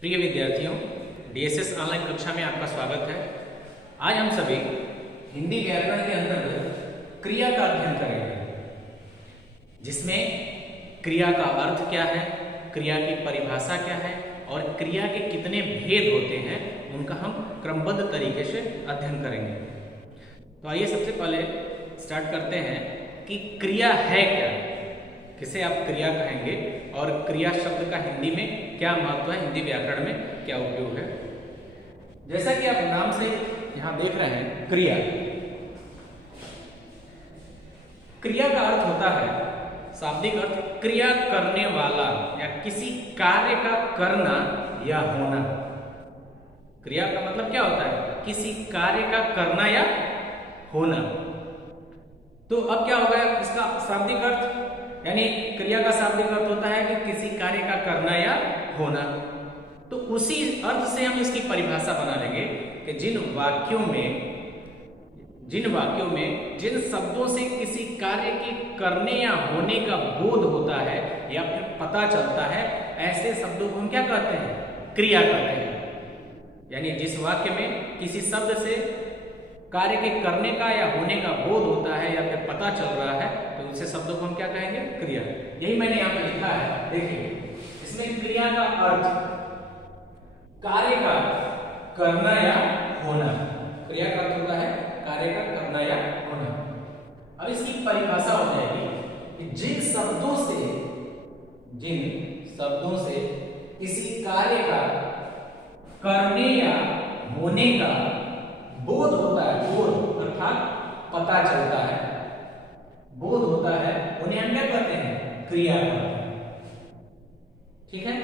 प्रिय विद्यार्थियों, DSS online कक्षा में आपका स्वागत है। आज हम सभी हिंदी व्याकरण के अंतर्गत क्रिया का अध्ययन करेंगे, जिसमें क्रिया का अर्थ क्या है, क्रिया की परिभाषा क्या है और क्रिया के कितने भेद होते हैं, उनका हम क्रमबद्ध तरीके से अध्ययन करेंगे। तो आइए सबसे पहले स्टार्ट करते हैं कि क्रिया है क्या, किसे आप क्रिया कहेंगे और क्रिया शब्द का हिंदी में क्या महत्व है, हिंदी व्याकरण में क्या उपयोग है। जैसा कि आप नाम से यहां देख रहे हैं, क्रिया, क्रिया का अर्थ होता है, शाब्दिक अर्थ, क्रिया करने वाला या किसी कार्य का करना या होना। क्रिया का मतलब क्या होता है? किसी कार्य का करना या होना। तो अब क्या होगा इसका शाब्दिक अर्थ, यानी क्रिया का शाब्दिक अर्थ होता है कि किसी कार्य का करना या होना। तो उसी अर्थ से हम इसकी परिभाषा बना लेंगे कि जिन वाक्यों में जिन शब्दों से किसी कार्य के करने या होने का बोध होता है या फिर पता चलता है, ऐसे शब्दों को हम क्या कहते हैं? क्रिया कहते हैं। यानी जिस वाक्य में किसी शब्द से कार्य के करने का या होने का बोध होता है या फिर पता चल रहा है, तो उसे शब्दों को हम क्या कहेंगे? क्रिया। यही मैंने यहाँ पे लिखा है, देखिए इसमें क्रिया का अर्थ कार्य का करना या होना। क्रिया का अर्थ होता है कार्य का करना या होना। अब इसकी परिभाषा हो जाएगी कि जिन शब्दों से किसी कार्य का करने या होने का बोध होता है, बोध अर्थात पता चलता है, बोध होता है, उन्हें हम क्या कहते हैं? क्रिया कहते हैं। ठीक है,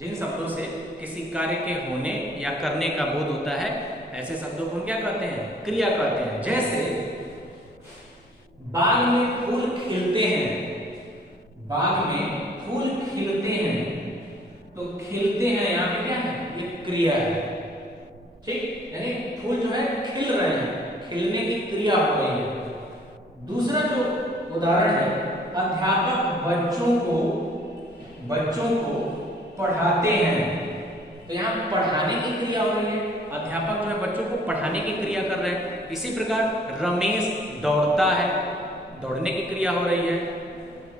जिन शब्दों से किसी कार्य के होने या करने का बोध होता है, ऐसे शब्दों को हम क्या कहते हैं? क्रिया कहते हैं। जैसे बाग में फूल खिलते हैं, बाग में फूल खिलते हैं, तो खिलते हैं यहां पे क्या है? ये क्रिया है। ठीक, यानी फूल जो है खिल रहे हैं, खिलने की क्रिया हो रही है। दूसरा जो उदाहरण है, अध्यापक बच्चों को पढ़ाते हैं, तो यहाँ पढ़ाने की क्रिया हो रही है। अध्यापक जो है बच्चों को पढ़ाने की क्रिया कर रहे हैं। इसी प्रकार रमेश दौड़ता है, दौड़ने की क्रिया हो रही है।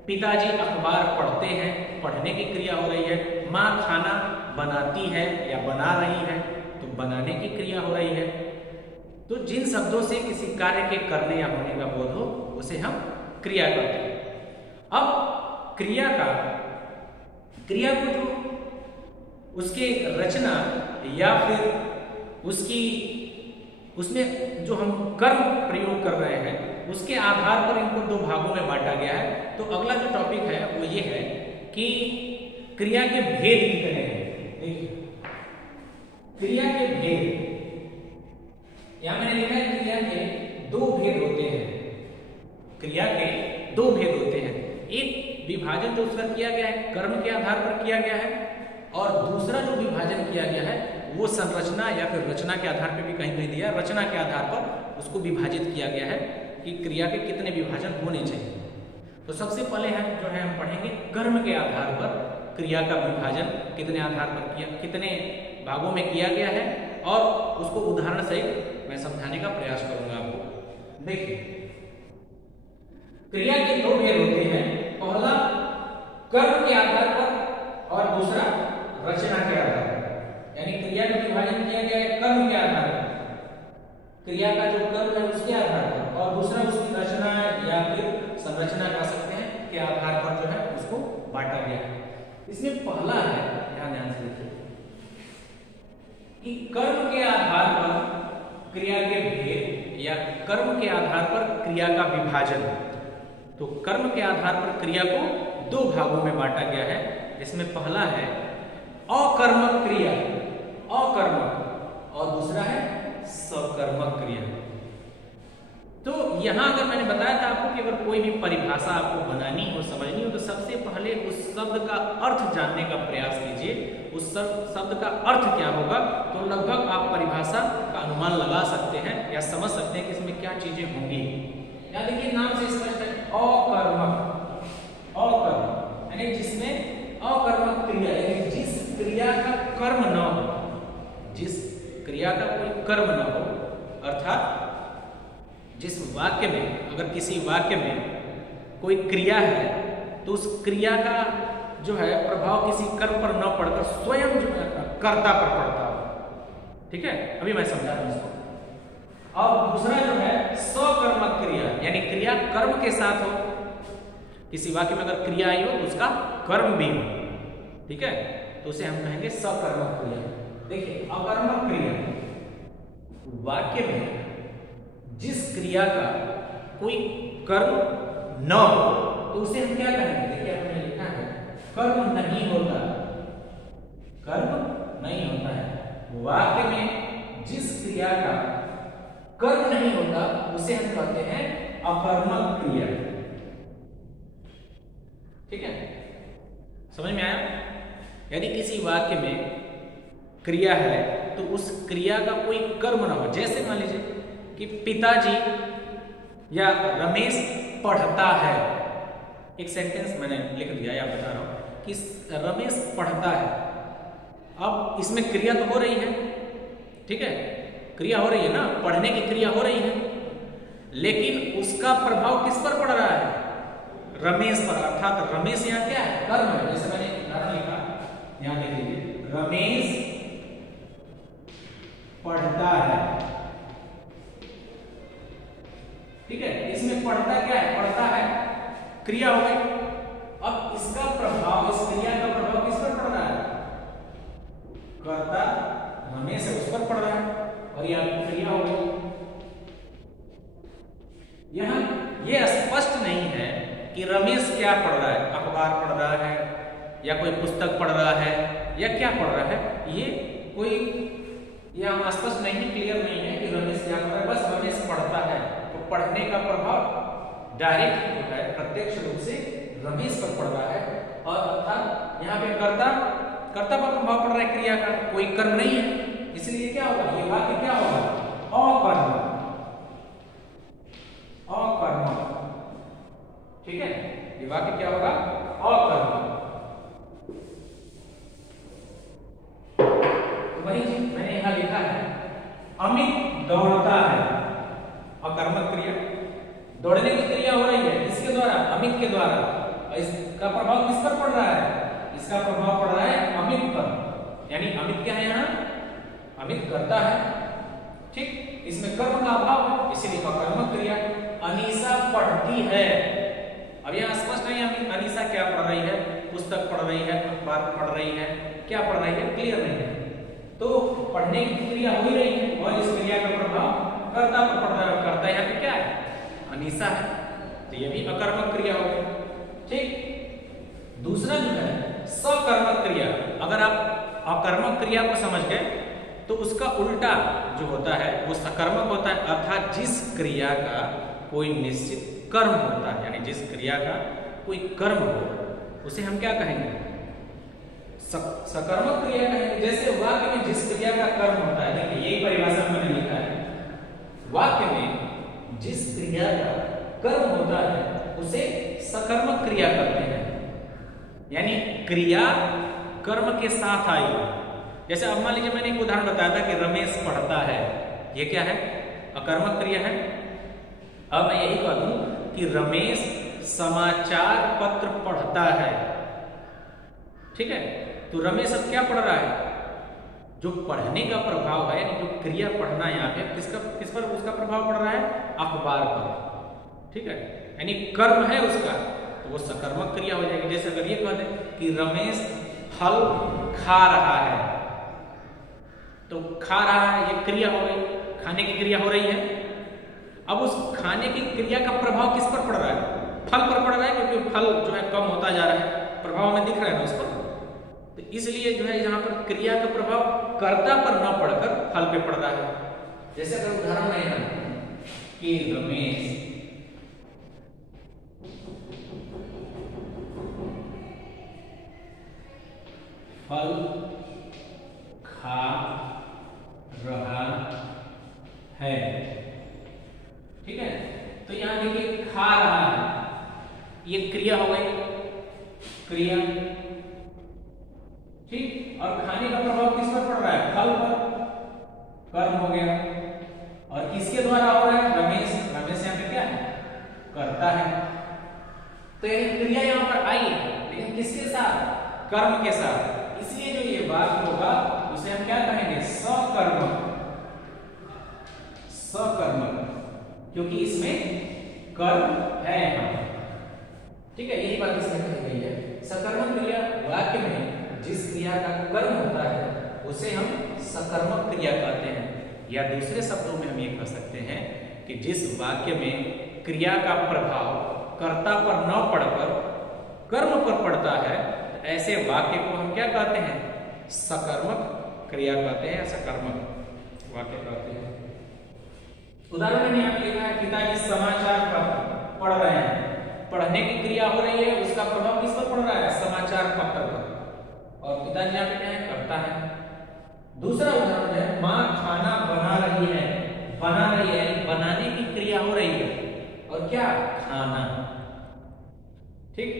पिताजी अखबार पढ़ते हैं, पढ़ने की क्रिया हो रही है। माँ खाना बनाती है या बना रही है, तो बनाने की क्रिया हो रही है। तो जिन शब्दों से किसी कार्य के करने या होने का बोध हो, उसे हम क्रिया कहते हैं। अब क्रिया को जो उसके रचना या फिर उसमें जो हम कर्म प्रयोग कर रहे हैं, उसके आधार पर इनको दो भागों में बांटा गया है। तो अगला जो टॉपिक है वो ये है कि क्रिया के भेद कितने हैं। देखिए क्रिया के भेद, यहां मैंने लिखा है क्रिया के दो भेद होते हैं। क्रिया के दो भेद होते हैं। एक विभाजन जो उसका किया गया है कर्म के आधार पर किया गया है, और दूसरा जो विभाजन किया गया है वो संरचना या फिर रचना के आधार पर भी कहीं कहीं दिया, रचना के आधार पर उसको विभाजित किया गया है कि क्रिया के कितने विभाजन होने चाहिए। तो सबसे पहले हम पढ़ेंगे कर्म के आधार पर क्रिया का विभाजन कितने आधार पर किया, कितने भागों में किया गया है, और उसको उदाहरण सहित मैं समझाने का प्रयास करूंगा आपको। देखिए क्रिया के दो भेद होते हैं, पहला कर्म के आधार पर और दूसरा रचना के आधार पर। यानी क्रिया का विभाजन किया गया है कर्म के आधार पर, क्रिया का जो कर्म है उसके आधार पर, और दूसरा उसकी रचना या फिर संरचना कह सकते हैं के आधार पर जो है उसको बांटा गया है। इसमें पहला है, ध्यान से देखिए कि कर्म के आधार पर क्रिया के भेद या कर्म के आधार पर क्रिया का विभाजन। तो कर्म के आधार पर क्रिया को दो भागों में बांटा गया है। इसमें पहला है अकर्मक क्रिया, अकर्मक, और दूसरा है सकर्मक क्रिया। तो यहां अगर मैंने बताया था आपको कि अगर कोई भी परिभाषा आपको बनानी हो, समझनी हो, तो सबसे पहले उस शब्द का अर्थ जानने का प्रयास कीजिए। उस शब्द का अर्थ क्या होगा, तो लगभग आप परिभाषा का अनुमान लगा सकते हैं या समझ सकते हैं कि इसमें क्या चीजें होंगी। या देखिए नाम से स्पष्ट है, अकर्मक, अकर्मक यानी जिसमें अकर्मक क्रिया, यानी जिस क्रिया का कर्म न हो, जिस क्रिया का कोई कर्म न हो, अर्थात जिस वाक्य में, अगर किसी वाक्य में कोई क्रिया है तो उस क्रिया का जो है प्रभाव किसी कर्म पर न पड़कर स्वयं जो है कर्ता पर पड़ता हो। ठीक है, अभी मैं समझा रहा हूं इसको। और दूसरा जो है सकर्मक क्रिया, यानी क्रिया कर्म के साथ हो। किसी वाक्य में अगर क्रिया आई हो तो उसका कर्म भी हो। ठीक है, तो उसे हम कहेंगे सकर्मक क्रिया। देखिए, अकर्मक क्रिया, वाक्य में जिस क्रिया का कोई कर्म न हो तो उसे हम क्या कहेंगे? देखिए, हमने लिखा है कर्म नहीं होता, कर्म नहीं होता है। वाक्य में जिस क्रिया का कर्म नहीं होता उसे हम कहते हैं अकर्मक क्रिया। ठीक है, समझ में आया? यदि किसी वाक्य में क्रिया है तो उस क्रिया का कोई कर्म ना हो। जैसे मान लीजिए कि पिताजी या रमेश पढ़ता है, एक सेंटेंस मैंने लिख दिया या बता रहा हूं कि रमेश पढ़ता है। अब इसमें क्रिया तो हो रही है, ठीक है, क्रिया हो रही है ना, पढ़ने की क्रिया हो रही है, लेकिन उसका प्रभाव किस पर पड़ रहा है? रमेश पर। अर्थात रमेश यहाँ क्या है? कर्म है। जैसे मैंने उदाहरण लिखा, यहाँ लिख लीजिए, रमेश पढ़ता है। ठीक है, इसमें पढ़ता क्या है? पढ़ता है, क्रिया हो गई। अब इसका प्रभाव, इस क्रिया का प्रभाव किस पर पड़ रहा है? कर्ता रमेश है, उस पर पड़ रहा है, और यह क्रिया हो गई। यहां यह स्पष्ट नहीं है कि रमेश क्या पढ़ रहा है, अखबार पढ़ रहा है या कोई पुस्तक पढ़ रहा है या क्या पढ़ रहा है। ये कोई यहाँ स्पष्ट नहीं, क्लियर नहीं है कि रमेश क्या पढ़ रहा है। बस रमेश पढ़ता है, तो पढ़ने का प्रभाव डायरेक्ट जो है प्रत्यक्ष रूप से रमेश पर पड़ रहा है। और अर्थात यहाँ पे कर्ता पर प्रभाव पड़ रहा है क्रिया का, कोई कर्म नहीं है, इसलिए क्या होगा? ये वाक्य क्या होगा? अकर्मक। अकर्मक। ठीक है, ये वाक्य क्या होगा? अकर्मक। वही चीज मैंने यहां लिखा है, अमित दौड़ता है। अकर्मक क्रिया, दौड़ने की क्रिया हो रही है, इसके द्वारा, अमित के द्वारा। इसका प्रभाव किस पर पड़ रहा है? इसका प्रभाव पड़ रहा है अमित पर, यानी अमित क्या है यहाँ? अमित करता है। ठीक, इसमें कर्म का अभाव है, इसीलिए अकर्मक क्रिया। अनीसा पढ़ती है। अब यहाँ स्पष्ट नहीं है अनीसा क्या पढ़ रही है, पुस्तक पढ़ रही है, अखबार पढ़ रही है, क्या पढ़ रही है, क्लियर नहीं है। तो पढ़ने की क्रिया हो ही रही है और इस क्रिया का प्रभाव कर्ता पर पड़ रहा है। कर्ता यहाँ पे क्या है? अनीसा है, तो ये भी अकर्मक क्रिया हो गई। ठीक, दूसरा जो है सकर्मक क्रिया। अगर आप अकर्मक क्रिया को समझ गए तो उसका उल्टा जो होता है वो सकर्मक होता है। अर्थात जिस क्रिया का कोई निश्चित कर्म होता है, यानी जिस क्रिया का कोई कर्म हो उसे हम क्या कहेंगे? सकर्मक क्रिया कहेंगे। जैसे वाक्य में जिस क्रिया का कर्म होता है, देखिए यही परिभाषा मैंने लिखा है, वाक्य में जिस क्रिया का कर्म होता है उसे सकर्मक क्रिया कहते हैं। यानी क्रिया कर्म के साथ आई। जैसे अब मान लीजिए मैंने एक उदाहरण बताया था कि रमेश पढ़ता है, ये क्या है? अकर्मक क्रिया है। अब मैं यही कह दूं कि रमेश समाचार पत्र पढ़ता है। ठीक है, तो रमेश अब क्या पढ़ रहा है? जो पढ़ने का प्रभाव है, जो क्रिया पढ़ना यहाँ पे किस पर उसका प्रभाव पड़ रहा है? अखबार पर। ठीक है, यानी कर्म है उसका, तो वो सकर्मक क्रिया हो जाएगी। जैसे अगर ये कह दें कि रमेश फल खा रहा है, तो खा रहा है ये क्रिया हो गई, खाने की क्रिया हो रही है। अब उस खाने की क्रिया का प्रभाव किस पर पड़ रहा है? फल पर पड़ रहा है, क्योंकि फल जो है कम होता जा रहा है, प्रभाव में दिख रहा है ना उस पर। तो इसलिए जो है यहाँ पर क्रिया का प्रभाव कर्ता पर न पड़कर फल पे पड़ रहा है। जैसे अगर उदाहरण लेना कि रमेश फल खा रहा है। ठीक है, तो यहां देखिए खा रहा है, ये क्रिया हो गई, क्रिया। ठीक। और खाने का प्रभाव किस पर पड़ रहा है? फल पर, कर्म हो गया। और किसके द्वारा हो रहा है? रमेश। रमेश यहाँ पे क्या है? करता है। तो ये क्रिया यहाँ पर आई है, लेकिन किसके साथ? कर्म के साथ। इसलिए जो ये वाक्य होगा उसे हम क्या कहेंगे? सकर्मक। सकर्मक, क्योंकि इसमें कर्म है यहाँ। ठीक है, यही बात इसमें कही गई है। सकर्मक क्रिया वाक्य में जिस क्रिया का कर्म होता है उसे हम सकर्मक क्रिया कहते हैं। या दूसरे शब्दों में हम ये कह सकते हैं कि जिस वाक्य में क्रिया का प्रभाव कर्ता पर न पड़कर कर्म पर पड़ता है, तो ऐसे वाक्य को हम क्या कहते हैं? सकर्मक क्रिया कहते हैं, सकर्मक वाक्य कहते हैं। उदाहरण मैंने यहाँ लिखा है, पिताजी समाचार पत्र पढ़ रहे हैं। पढ़ने की क्रिया हो रही है, उसका प्रभाव किस पर पड़ रहा है? समाचार पत्र पर। और पिताजी यहाँ पे क्या है? करता है। दूसरा उदाहरण है, माँ खाना बना रही है। बना रही है, बनाने की क्रिया हो रही है, और क्या? खाना। ठीक।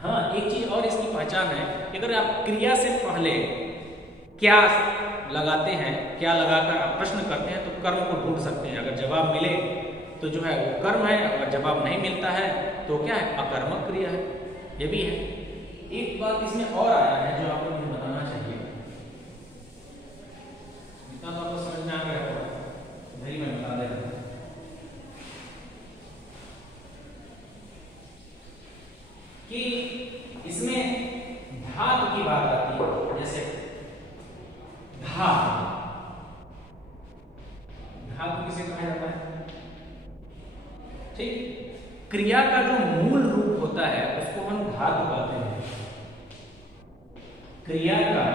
हाँ, एक चीज और इसकी पहचान है कि अगर आप क्रिया से पहले क्या लगाते हैं, क्या लगाकर आप प्रश्न करते हैं, तो कर्म को ढूंढ सकते हैं। अगर जवाब मिले तो जो है वो कर्म है, अगर जवाब नहीं मिलता है तो क्या है? अकर्मक क्रिया है। ये भी है। एक बात इसमें और आया है जो आपको मुझे बताना चाहिए, इतना तो आपको समझ में आ गया होगा, नहीं मैं बता दे रहा हूं कि इसमें धातु की बात आती है। जैसे धातु, धातु किसे कहा जाता है? ठीक। क्रिया का जो मूल रूप होता है उसको हम धातु कहते हैं। क्रिया का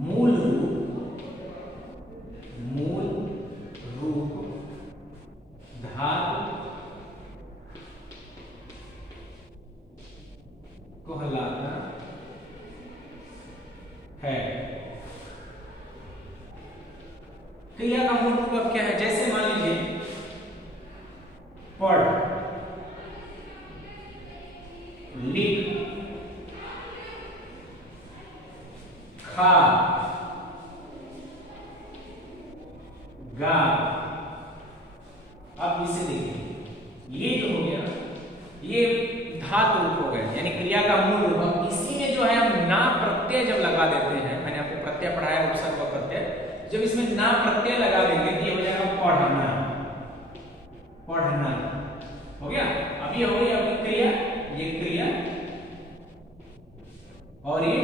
मूल रूप, मूल रूप धातु कहलाता है। क्रिया का मूल रूप अब क्या है? जैसे मान लीजिए पढ़, लिख, खा, गा। अब इसे देखिए, ये जो हो गया ये धातु रूप हो गए, यानी क्रिया का मूल रूप। इसी में जो है हम ना प्रत्यय जब लगा देते हैं, मैंने आपको प्रत्यय पढ़ाया, उपसर्ग व प्रत्यय, जब इसमें ना प्रत्यय लगा देंगे तो ये हो जाएगा पढ़ना। पढ़ना हो गया। अब ये हो गई आपकी क्रिया, ये क्रिया और ये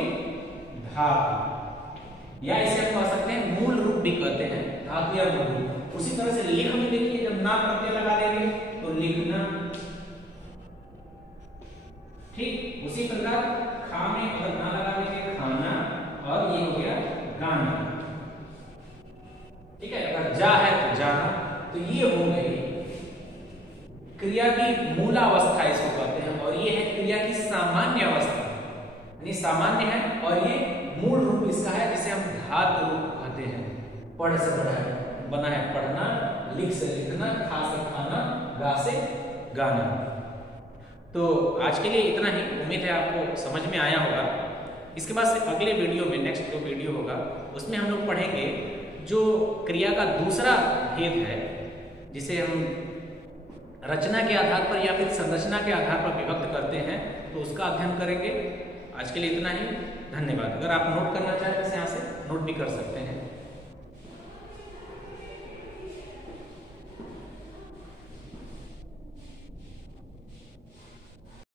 धातु, या इसे हम कह सकते हैं मूल रूप भी कहते हैं, धातु या मूल रूप। उसी तरह से लिख में देखिए, जब ना प्रत्यय लगा देंगे तो लिखना। ठीक। उसी प्रकार खा में अगर ना लगा देंगे खाना, और ये हो गया गाना। ठीक है। अगर जा है तो जाना। तो ये हो गई क्रिया की मूलावस्था, इसको कहते हैं। और ये है क्रिया की सामान्य अवस्था, यानी सामान्य है, और ये मूल रूप इसका है, जिसे हम धातु रूप कहते हैं। पढ़ से पढ़ा है, बना है पढ़ना, लिख से लिखना, खा से खाना, गा से गाना। तो आज के लिए इतना ही। उम्मीद है आपको समझ में आया होगा। इसके बाद से अगले वीडियो में, नेक्स्ट जो वीडियो होगा उसमें हम लोग पढ़ेंगे जो क्रिया का दूसरा भेद है, जिसे हम रचना के आधार पर या फिर संरचना के आधार पर विभक्त करते हैं, तो उसका अध्ययन करेंगे। आज के लिए इतना ही। धन्यवाद। अगर आप नोट करना चाहें तो यहाँ से नोट भी कर सकते हैं।